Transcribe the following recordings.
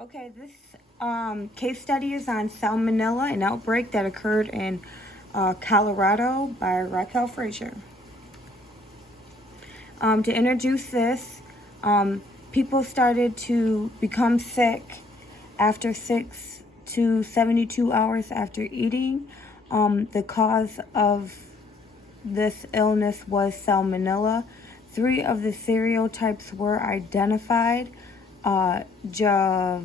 Okay, this case study is on Salmonella, an outbreak that occurred in Colorado by RacquelFrazier. To introduce this, people started to become sick after 6 to 72 hours after eating. The cause of this illness was Salmonella. 3 of the serotypes were identified: Javana,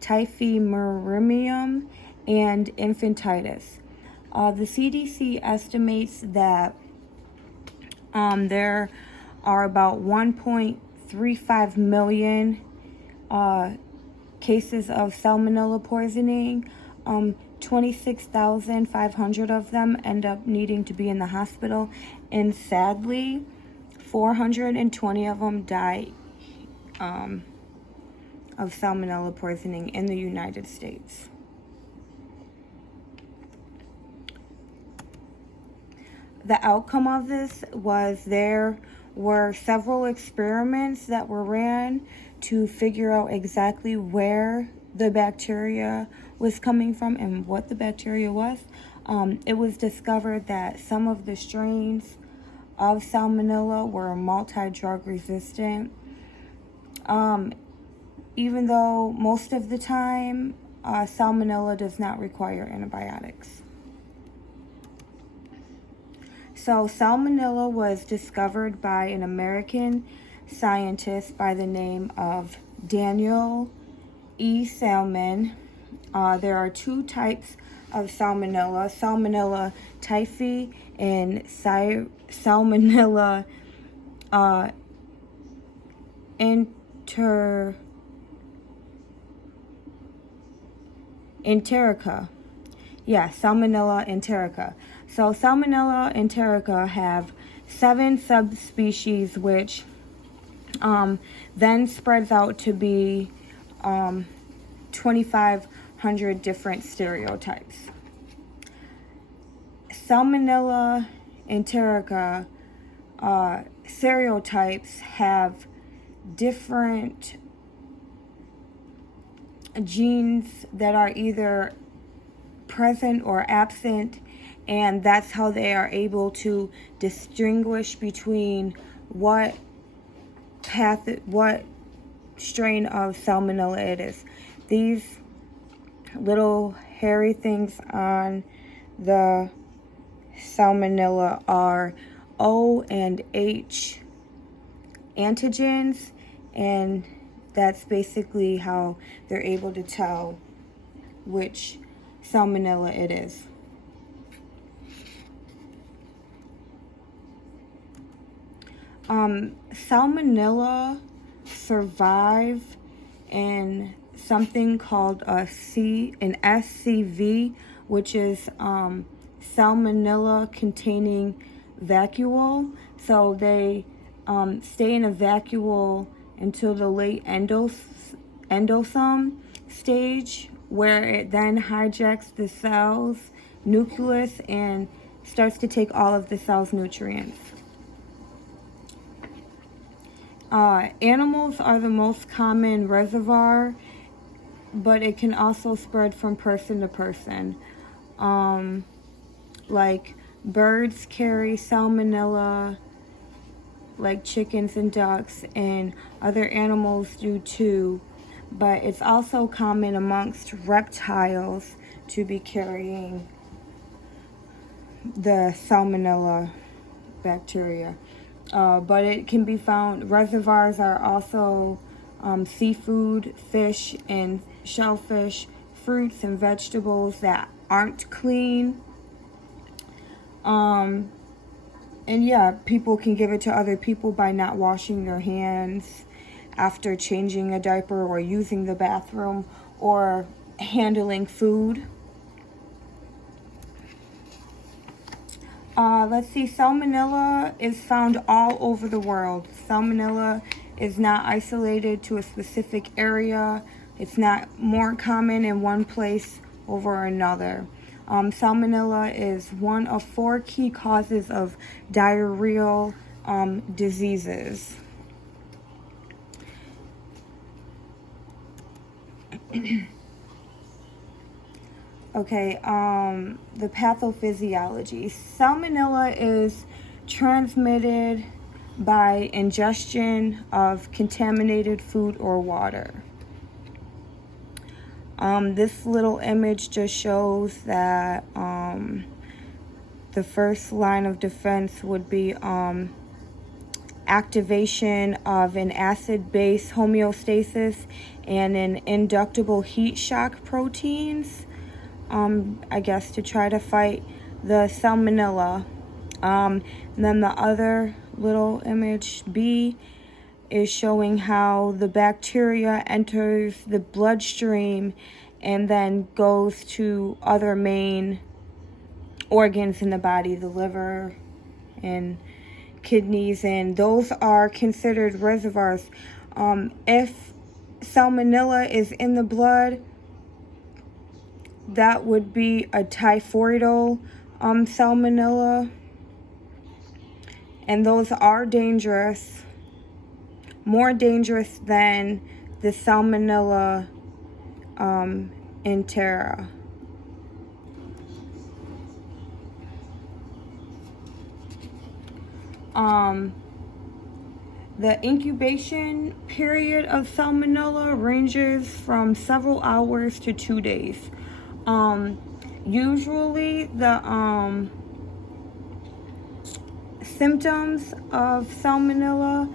Typhimurium, and Infantitis. The CDC estimates that there are about 1.35 million cases of Salmonella poisoning. 26,500 of them end up needing to be in the hospital, and sadly, 420 of them die of Salmonella poisoning in the United States. The outcome of this was there were several experiments that were ran to figure out exactly where the bacteria was coming from and what the bacteria was. It was discovered that some of the strains of Salmonella were multi-drug resistant. Even though most of the time, Salmonella does not require antibiotics. So Salmonella was discovered by an American scientist by the name of Daniel E. Salmon. There are 2 types of Salmonella: Salmonella typhi and Salmonella enterica. Yeah, Salmonella enterica. So Salmonella enterica have 7 subspecies, which then spreads out to be 2,500 different stereotypes. Salmonella enterica stereotypes have different genes that are either present or absent, and that's how they are able to distinguish between what strain of Salmonella it is. These little hairy things on the Salmonella are O and H antigens, and that's basically how they're able to tell which Salmonella it is. Salmonella survive in something called an SCV, which is Salmonella containing vacuole. So they stay in a vacuole until the late endosome stage, where it then hijacks the cell's nucleus and starts to take all of the cell's nutrients. Animals are the most common reservoir, but it can also spread from person to person. Like birds carry Salmonella, like chickens and ducks, and other animals do too. But it's also common amongst reptiles to be carrying the Salmonella bacteria. But it can be found, reservoirs are also seafood, fish and shellfish, fruits and vegetables that aren't clean. And yeah, people can give it to other people by not washing their hands after changing a diaper or using the bathroom or handling food. Let's see, Salmonella is found all over the world. Salmonella is not isolated to a specific area. It's not more common in one place over another. Salmonella is one of 4 key causes of diarrheal diseases. Okay, the pathophysiology. Salmonella is transmitted by ingestion of contaminated food or water. This little image just shows that the first line of defense would be activation of an acid-base homeostasis and an inductible heat shock proteins, I guess, to try to fight the salmonella. And then the other little image, B, is showing how the bacteria enters the bloodstream and then goes to other main organs in the body, the liver and kidneys, and those are considered reservoirs. If salmonella is in the blood, that would be a typhoidal salmonella, and those are dangerous, more dangerous than the Salmonella entera. The incubation period of salmonella ranges from several hours to 2 days. Usually the symptoms of salmonella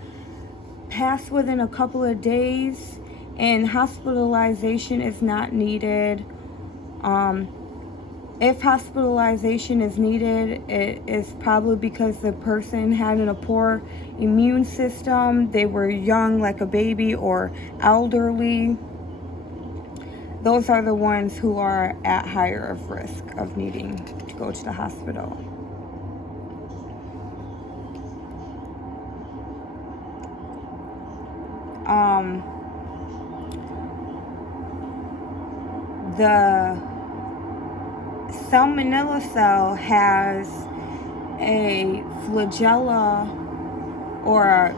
pass within a couple of days, and hospitalization is not needed. If hospitalization is needed, it is probably because the person had a poor immune system, they were young like a baby, or elderly. Those are the ones who are at higher of risk of needing to go to the hospital. The salmonella cell has a flagella or a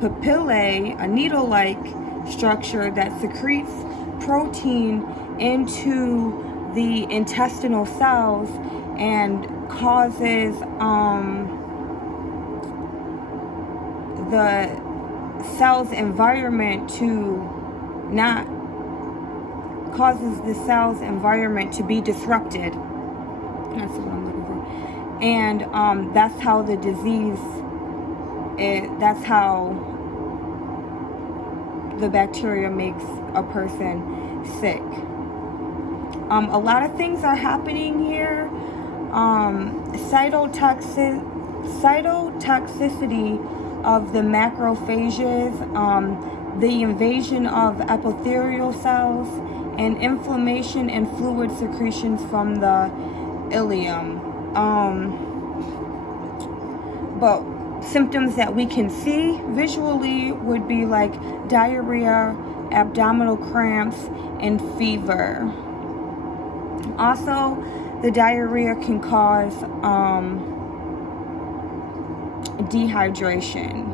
papillae, a needle-like structure that secretes protein into the intestinal cells and causes the cell's environment to not causes the cell's environment to be disrupted. That's what I'm looking for. And that's how the disease, that's how the bacteria makes a person sick. A lot of things are happening here. Cytotoxicity of the macrophages, the invasion of epithelial cells, and inflammation and fluid secretions from the ileum. But symptoms that we can see visually would be like diarrhea, abdominal cramps, and fever. Also, the diarrhea can cause dehydration.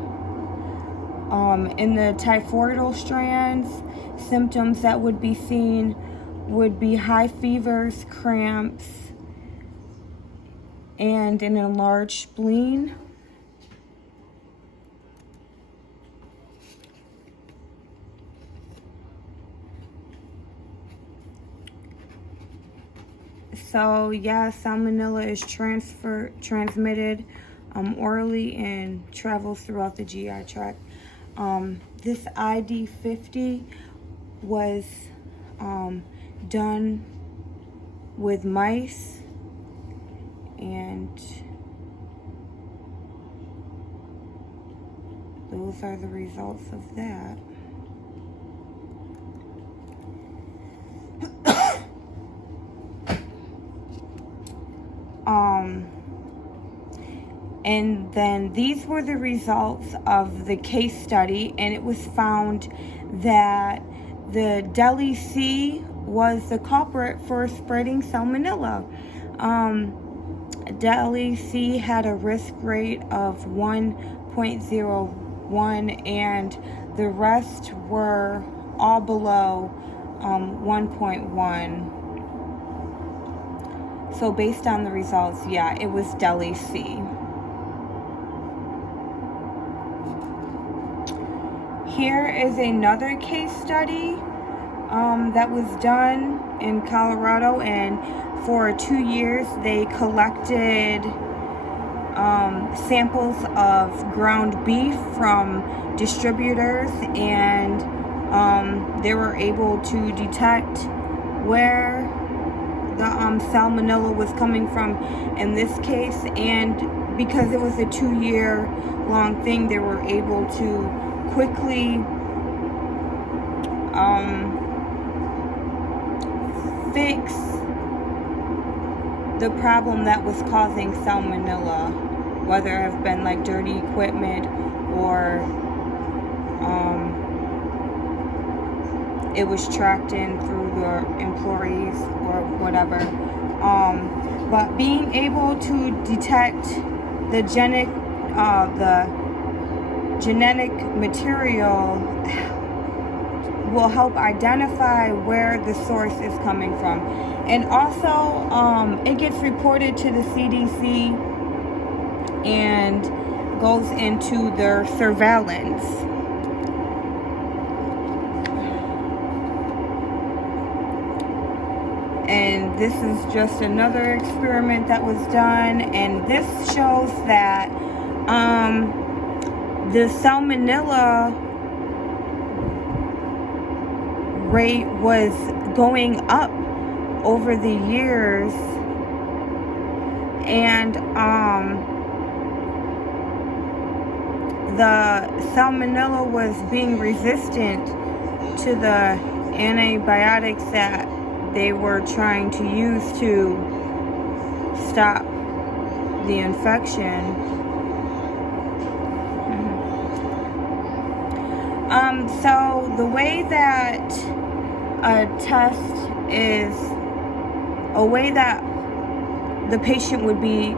In the typhoidal strands, symptoms that would be seen would be high fevers, cramps, and an enlarged spleen. So yeah, salmonella is transmitted orally and travels throughout the GI tract. This ID50 was done with mice, and those are the results of that. And then these were the results of the case study, and it was found that the Delhi Sea was the culprit for spreading salmonella. Delhi Sea had a risk rate of 1.01, and the rest were all below 1.1. So based on the results, yeah, it was Deli C. Here is another case study that was done in Colorado, and for 2 years they collected samples of ground beef from distributors, and they were able to detect where the salmonella was coming from in this case. And because it was a 2-year long thing, they were able to quickly fix the problem that was causing salmonella, whether it have been like dirty equipment or it was tracked in through the employees or whatever. But being able to detect the genetic material will help identify where the source is coming from. And also, it gets reported to the CDC and goes into their surveillance. And this is just another experiment that was done, and this shows that the salmonella rate was going up over the years, and the salmonella was being resistant to the antibiotics that they were trying to use to stop the infection. So the way that a test is, a way that the patient would be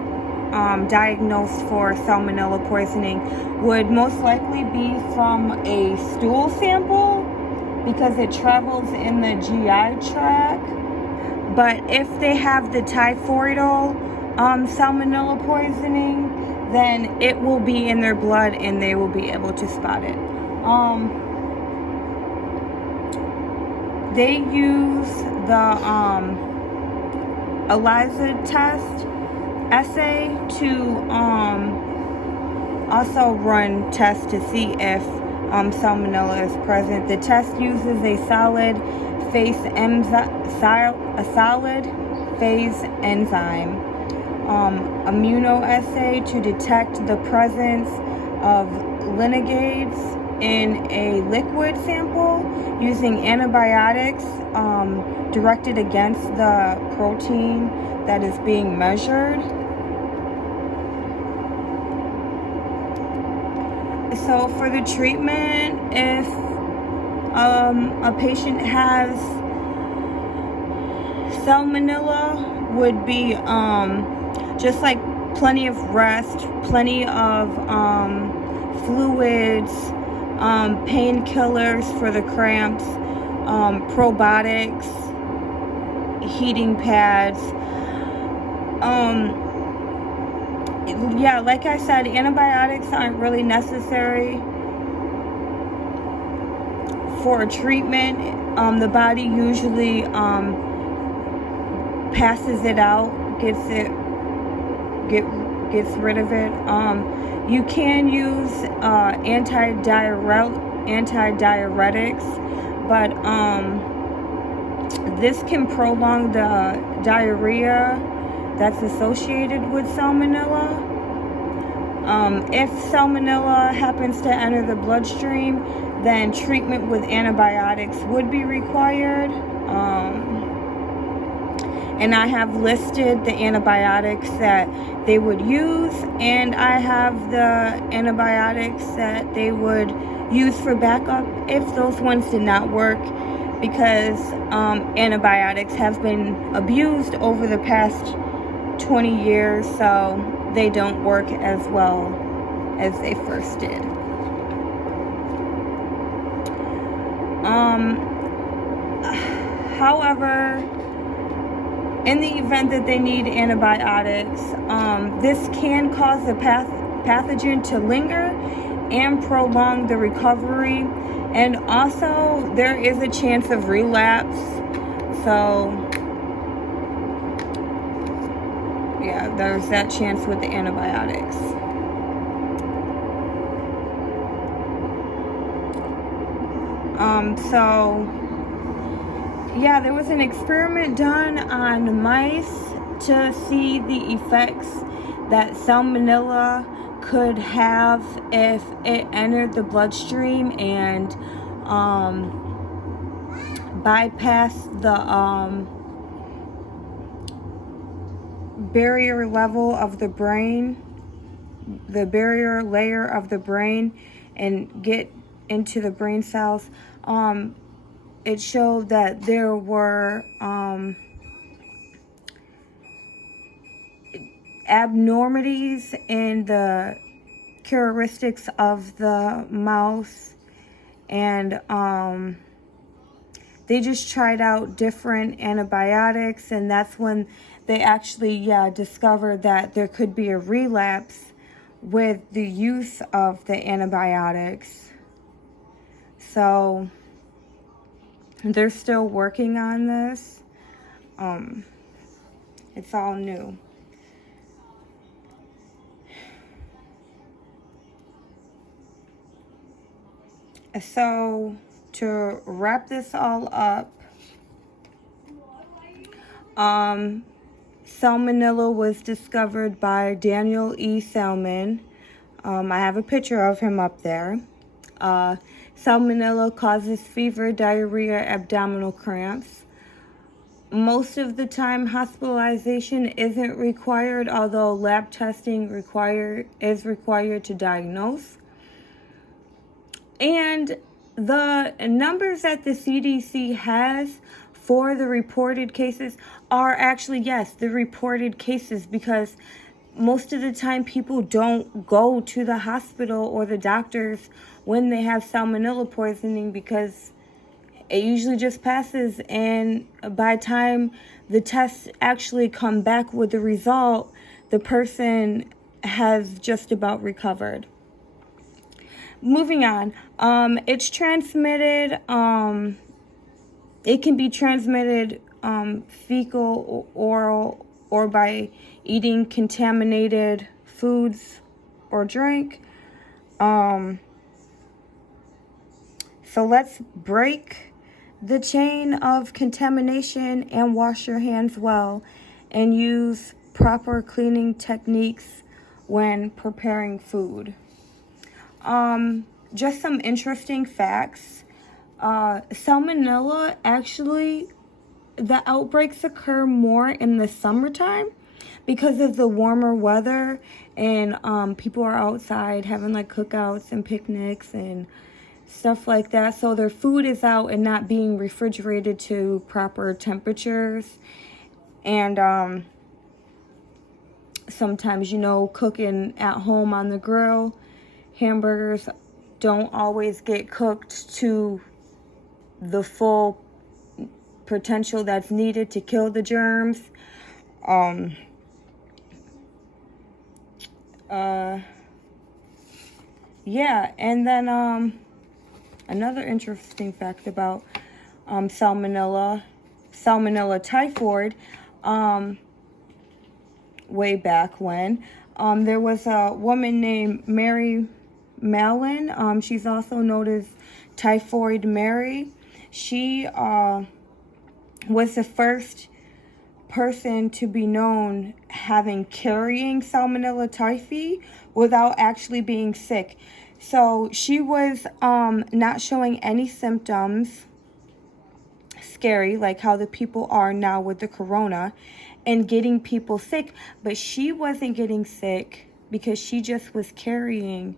diagnosed for salmonella poisoning would most likely be from a stool sample, because it travels in the GI tract. But if they have the typhoidal salmonella poisoning, then it will be in their blood and they will be able to spot it. They use the ELISA test assay to also run tests to see if salmonella is present. The test uses a solid phase enzyme immunoassay to detect the presence of ligands in a liquid sample using antibiotics directed against the protein that is being measured. So for the treatment, if a patient has salmonella, would be just like plenty of rest, plenty of fluids, painkillers for the cramps, probiotics, heating pads. Yeah, like I said, antibiotics aren't really necessary for a treatment. The body usually passes it out, gets rid of it. You can use antidiuretics, but this can prolong the diarrhea that's associated with salmonella. If salmonella happens to enter the bloodstream, then treatment with antibiotics would be required. And I have listed the antibiotics that they would use, and I have the antibiotics that they would use for backup if those ones did not work, because antibiotics have been abused over the past 20 years, so they don't work as well as they first did. However, in the event that they need antibiotics, this can cause the pathogen to linger and prolong the recovery. And also, there is a chance of relapse. So, yeah, there's that chance with the antibiotics. Yeah, there was an experiment done on mice to see the effects that salmonella could have if it entered the bloodstream and bypassed the barrier level of the brain, the barrier layer of the brain, and get into the brain cells. It showed that there were abnormalities in the characteristics of the mouse, and they just tried out different antibiotics, and that's when they actually discovered that there could be a relapse with the use of the antibiotics. So they're still working on this. It's all new. So to wrap this all up, Salmonella was discovered by Daniel E. Salmon. I have a picture of him up there. Salmonella causes fever, diarrhea, abdominal cramps. Most of the time, hospitalization isn't required, although lab testing is required to diagnose. And the numbers that the CDC has for the reported cases are actually, yes, the reported cases, because most of the time people don't go to the hospital or the doctors when they have salmonella poisoning, because it usually just passes, and by the time the tests actually come back with the result, the person has just about recovered. Moving on, it's transmitted, it can be transmitted fecal, oral, or by eating contaminated foods or drink. So let's break the chain of contamination and wash your hands well and use proper cleaning techniques when preparing food. Just some interesting facts. Salmonella, actually, the outbreaks occur more in the summertime because of the warmer weather, and people are outside having like cookouts and picnics and stuff like that. So their food is out and not being refrigerated to proper temperatures. And sometimes, cooking at home on the grill, hamburgers don't always get cooked to the full potential that's needed to kill the germs. And then another interesting fact about Salmonella typhoid, way back when, there was a woman named Mary Mallon. She's also known as Typhoid Mary. She was the first person to be known carrying Salmonella typhi without actually being sick. So she was not showing any symptoms, scary, like how the people are now with the corona, and getting people sick. But she wasn't getting sick because she just was carrying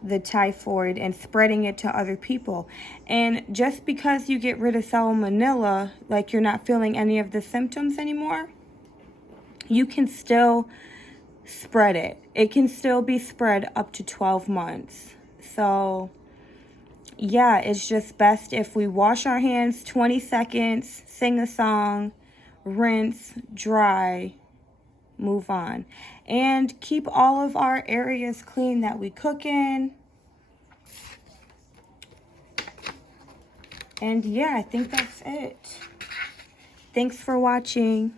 the typhoid and spreading it to other people. And just because you get rid of salmonella, like you're not feeling any of the symptoms anymore, you can still spread it. It can still be spread up to 12 months. So yeah, it's just best if we wash our hands 20 seconds, sing a song, rinse, dry, move on. And keep all of our areas clean that we cook in. And yeah, I think that's it. Thanks for watching.